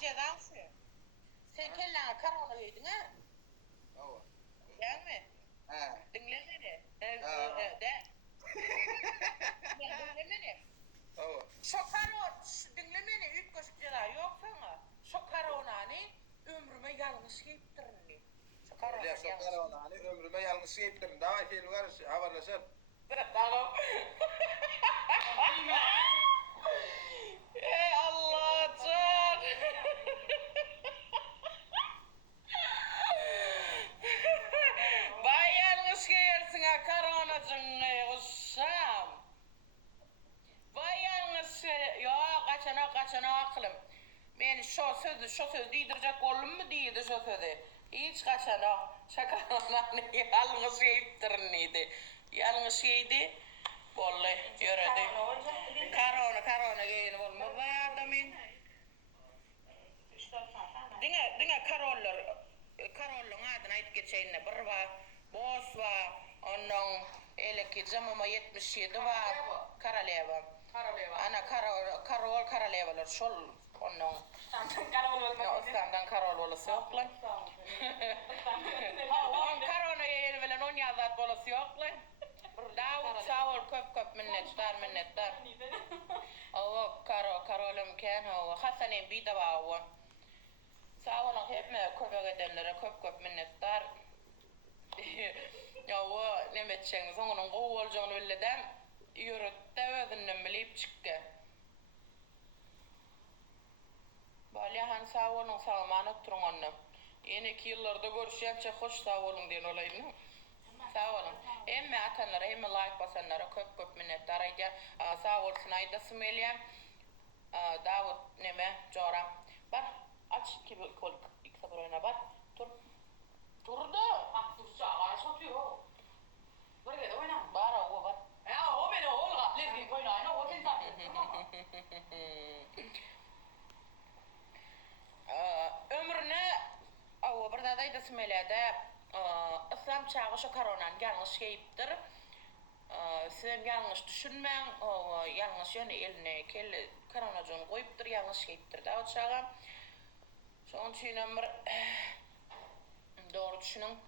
cezan şu. Sen kellana karona verdin ha? Ova. Değil mi? Ha. Dinle beni. Dinle beni. Ova. Şu karon, dinle beni. Üç koşuk ceza yok sana. Şu karonanı ömrüme yanlış giyiptirin. Şu karonanı Ya sokara ona hani ömrüme yalnız giyiptim. Daha şey var haberleşer. Tamam. Ey Allah can. Vay yanlış giyersin ha karonacın uşağım. Vay yanlış ya kaçana aklım. Beni şu söz diydirecek oğlum mu değildi şu sözü. Hiç kaçana şakalananı yanlış giyiptirin neydi. Yanlış giydi. Vallahi yöredi. Karona giyin olmaz ya adamın. Dine Karollun adına ait geçeyine bir var. Boz var. Onun eleki camama 77 var. Karaleva. Ana Karol Karalevalar şol onun. İstanbul'dan Karol olası yok lan. On Karona giyin bilen on yazat olası yok lan. Davut sağ ol köp minnettar. Ova Karolum kan ova Hasan'ın bir de var ova. Sağ olun hep mi köpek edenlere köp minnettar. Ya ova ne metçen sonunun kovulacağını ölleden yürütte özünden bilip çıktı. Balyahan sağ olun sağlamanı turun onu. Yeni 2 yıllarda görüşecekçe hoş sağ olun diyen olayını. Sağ olun. Hem atanlara hem like basanlara köp minnettar. Ayrıca sağ olsun ayda Sümeyye. Davut neme Joram. Bar aç ki kol iksa burayına bar. Dur da. Bak dur sağa satıyor. Buraya da oyna. Bar o bar. Ya o beni oğla. Lezgin koyna. O sen zaten. Ömrüne o burada da ayda Sümeyye'de İslam çağı şu koronan yanlış giyiptir. Sen yanlış düşünmen, o yanlış yani eline kelle karonacığını koyuptur, yanlış giyiptir da o çağı. Son için ömür doğru düşünün.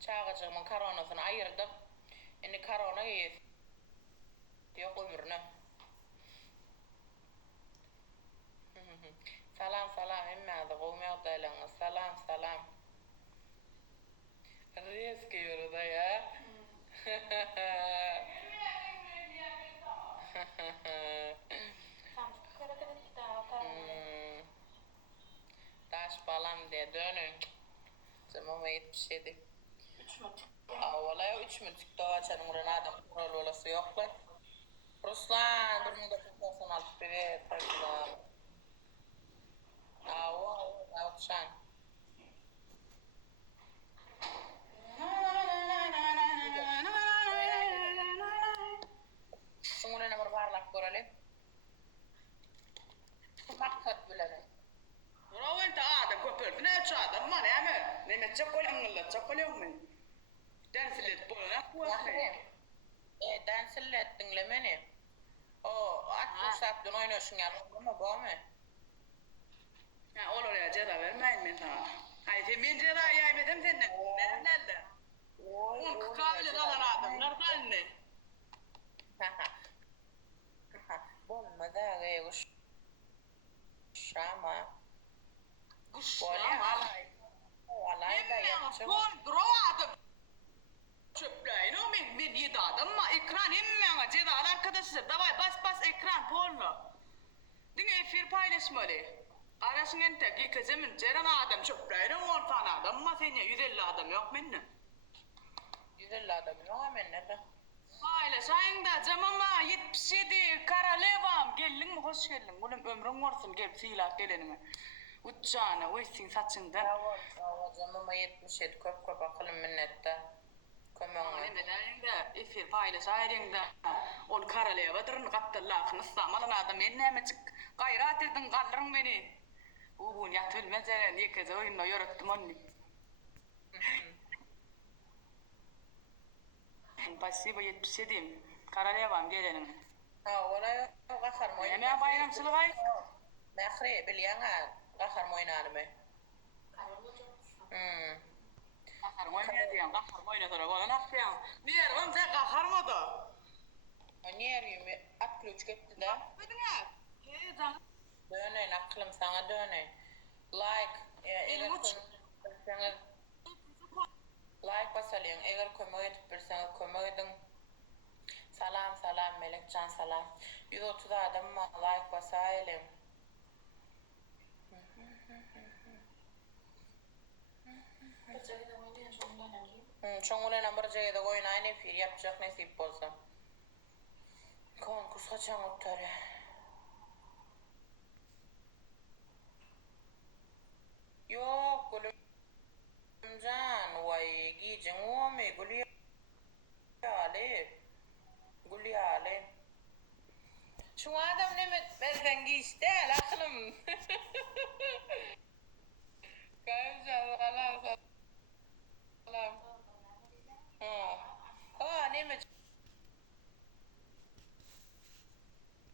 Çağıcığımın karonasını ayırdım. Şimdi karona giyiyor. Yok ömrüne. Salam emme de kovmuyor da salam. Reis giyiyor da ya. Taş balam diye dönün. Zamama 77. 3 mü? Vallahi 3 mü? Daha açanın oraya adam kural olası yok lan. Ruslan 1996 biri Ruslan. Avşan. Sungguh nomor parlak borale. Makat bilene. Bravo انت قاعد كوبر بنات قاعد ما نعمل لما تشكل ان تشكل يوم دان في البول Dan sellettin lemeni. O at saptın oynuyorsun ya. Ama bu mu? Ha olur ya ceza vermeyin mi ta? Hayır temin ceza yaymadım sen nerede? On kahveli dalan adamlar ben ne? Bomba da gayuş. Şama. Kuşama. Vallahi da yapacağım. Kon droadım. Çöpleyin o min yedi adam ama ekran emmeye cezalar arkadaşlar. Davay bas ekran porno. Dine efir paylaşmalı. Arasın entek yıkızımın ceren adam çöpleyin 10 tane adam ama sen ya 150 adam yok minne. 150 adam yok ama ne? Paylaşayın da camama 77 karalevam gelin mi hoş geldin. Oğlum ömrün varsın gel silah gelenime. Uçağına uysin saçından. Bravo camama 77 köp akılım minnette. Kömöğün de efir paylaşayın da on karaleva dırın kaptallahın ıslamalan adam enneme çık gayrat edin kaldırın beni. Uğun yatılmaz eren yekeze oyunla yörüktüm onu. Pasibo 77 karalevam gelenin. Wala kasar mo. Yemeğe bayramçılık ay. Mekri biliyan ha. Kahar oynanımı. Kahar oynaya diyen, kahar oynatara bana nasıl yan? Diğer oğlum sen kahar mı da? O niye yürüyümü? At kılıç gitti de. Bidin ya. He canım. Döneyin aklım sana döneyin. Like. Eğer uç. kömürürseniz like basalım. Eğer kömür etip birseniz kömür edin. Salam salam Melekcan salam. 130 adam mı like basayalım. Çoğunluğuna bir cayda koyun aynı fir yapacak nasip olsa. Konkurs kaçan otarı. Yok gülümcan vay giyicin o mi gülü Şu adam ne berden giyişti aklım.